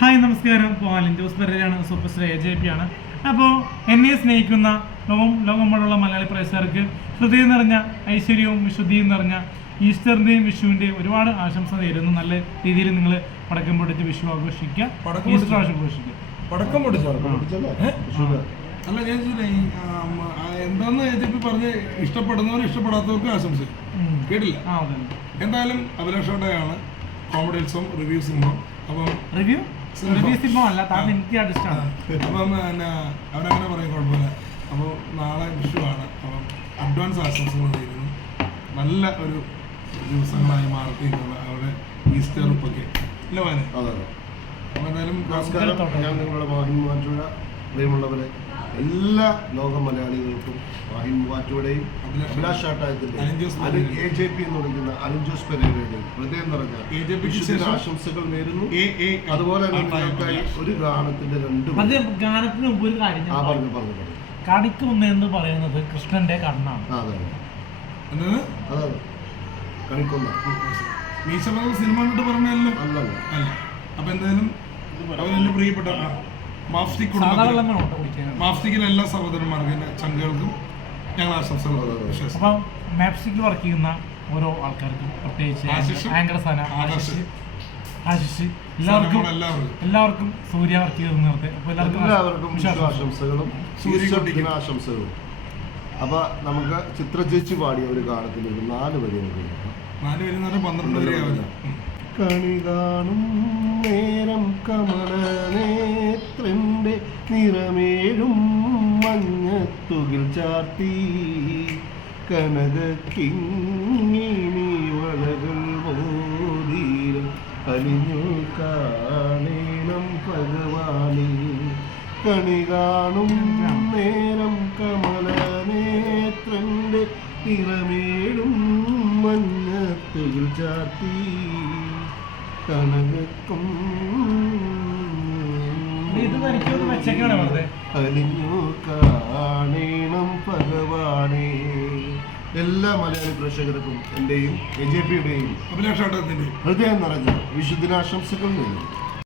Hi നമസ്കാരം. പോവാലിൻ Jose പെരയാണ് super star A J P ആണ്. അപ്പോൾ എന്നെ സ്നേഹിക്കുന്ന ലോകം ലോകമുള്ള മലയാളി പ്രേക്ഷകർക്ക് ഹൃദയം നിറഞ്ഞ ഐശ്വര്യവും വിശുദ്ധിയും നിറഞ്ഞ ഈസ്റ്ററിന്റെയും വിഷുവിന്റെയും ഒരുപാട് ആശംസ നേരുന്നു. നല്ല രീതിയിൽ നിങ്ങൾ പടക്കം പൊടിച്ച് വിഷു ആഘോഷിക്കുക. ഈസ്റ്റർ? ആഘോഷിക്കുക. പടക്കം? അല്ല ഞാൻ എന്താന്ന് ഏജപ്പി പറഞ്ഞ് ഇഷ്ടപ്പെടുന്നവരും ഇഷ്ടപ്പെടാത്തവർക്കും ആശംസ. കേട്ടില്ല? എന്തായാലും അഭിലാഷോടെയാണ് കോമഡി ഉത്സവം റിവ്യൂ സിനിമ. അപ്പം റിവ്യൂ? സിനിമ. റിവ്യൂ സിനിമ അല്ല താൻ എനിക്ക് അഡിസ്റ്റാണ് അപ്പം പിന്നെ അവരങ്ങനെ പറയും കുഴപ്പമില്ല. അപ്പോൾ നാളെ വിഷുവാണ് അപ്പം അഡ്വാൻസ് ആശംസകൾ നേരുന്നു. നല്ല ഒരു ദിവസങ്ങളായി മാറട്ടെ എന്നുള്ള അവിടെ ഈസ്റ്റർ ഉപ്പൊക്കെ. ഇല്ല വാനെ അതെ, അതെ. അപ്പം എന്തായാലും നമസ്കാരം. ഞാൻ നിങ്ങളുടെ മാഹിൻ പ്രിയമുള്ളവരെ എല്ലാ ലോക മലയാളികൾക്കും മൂവാറ്റുപുഴയും അഭിലാഷ് അലിൻ എ ജെ പി എന്ന് വിളിക്കുന്ന അരുൺ ജോസ് പെരേരയുടെയും ഹൃദയം നിറഞ്ഞ ആശംസകൾ നേരുന്നു. അതുപോലെ തന്നെ. ഒരു ഗാനത്തിന്റെ രണ്ട് ഗാനത്തിന് മുമ്പ് ഒരു കാര്യം ആ പറഞ്ഞു പറഞ്ഞു കണിക്ക് എന്ന് പറയുന്നത് കൃഷ്ണന്റെ കണ്ണാണ്. കണിക്കൊന്ന. മീശപ്പുറം സിനിമ കണ്ടിട്ട് പറഞ്ഞല്ലോ അല്ലല്ല. അല്ല. അപ്പൊ എന്തായാലും പ്രിയപ്പെട്ട കുടിക്കാൻ. മാഫ്റ്റിക്കിലെ എല്ലാ സഹോദരന്മാർക്കും ചങ്കുകൾക്കും ഞങ്ങൾ ആശംസകൾ വിശ്വസിക്കുന്നു അപ്പം മാപ്സ്റ്റിക്കിൽ വർക്ക് ചെയ്യുന്ന ഓരോ ആൾക്കാർക്കും പ്രത്യേകിച്ച് ആശിഷ്. ആങ്കർ സന ആശിഷ്. ആശിഷ്. എല്ലാവർക്കും എല്ലാവർക്കും സൂര്യ വർക്ക് ചെയ്ത് നേരത്തെ. അപ്പോൾ എല്ലാവർക്കും ആശംസകളും സൂര്യകുട്ടിക്കും. ആശംസകളും അപ്പൊ നമുക്ക് ചിത്രചേച്ചി പാടിയ ഒരു ഗാനത്തിൽ ഒരു നാല് വരി. നാല് പേര് നേരം പന്ത്രണ്ട് വരെ ആവില്ല കണി കാണും നേരം കമല നേത്രന്റെ നിറമേഴും മഞ്ഞത്തുകിൽ ചാർത്തി കനക കിങ്ങിനി വളകൾ മോദീരം കലിഞ്ഞു കാണേണം ഭഗവാനി. കണി കാണും നേരം കമല നേത്രന്റെ നിറമേഴും മഞ്ഞത്തുകിൽ ചാർത്തി കനകക്കും കാണേണം ഭഗവാനെ. എല്ലാ മലയാളി പ്രേക്ഷകർക്കും എന്റെയും എ ജെ പിയുടെയും അഭിലാഷ് ഹൃദയം നിറഞ്ഞ വിശുദ്ധിനാശംസകൾ നേരുന്നു.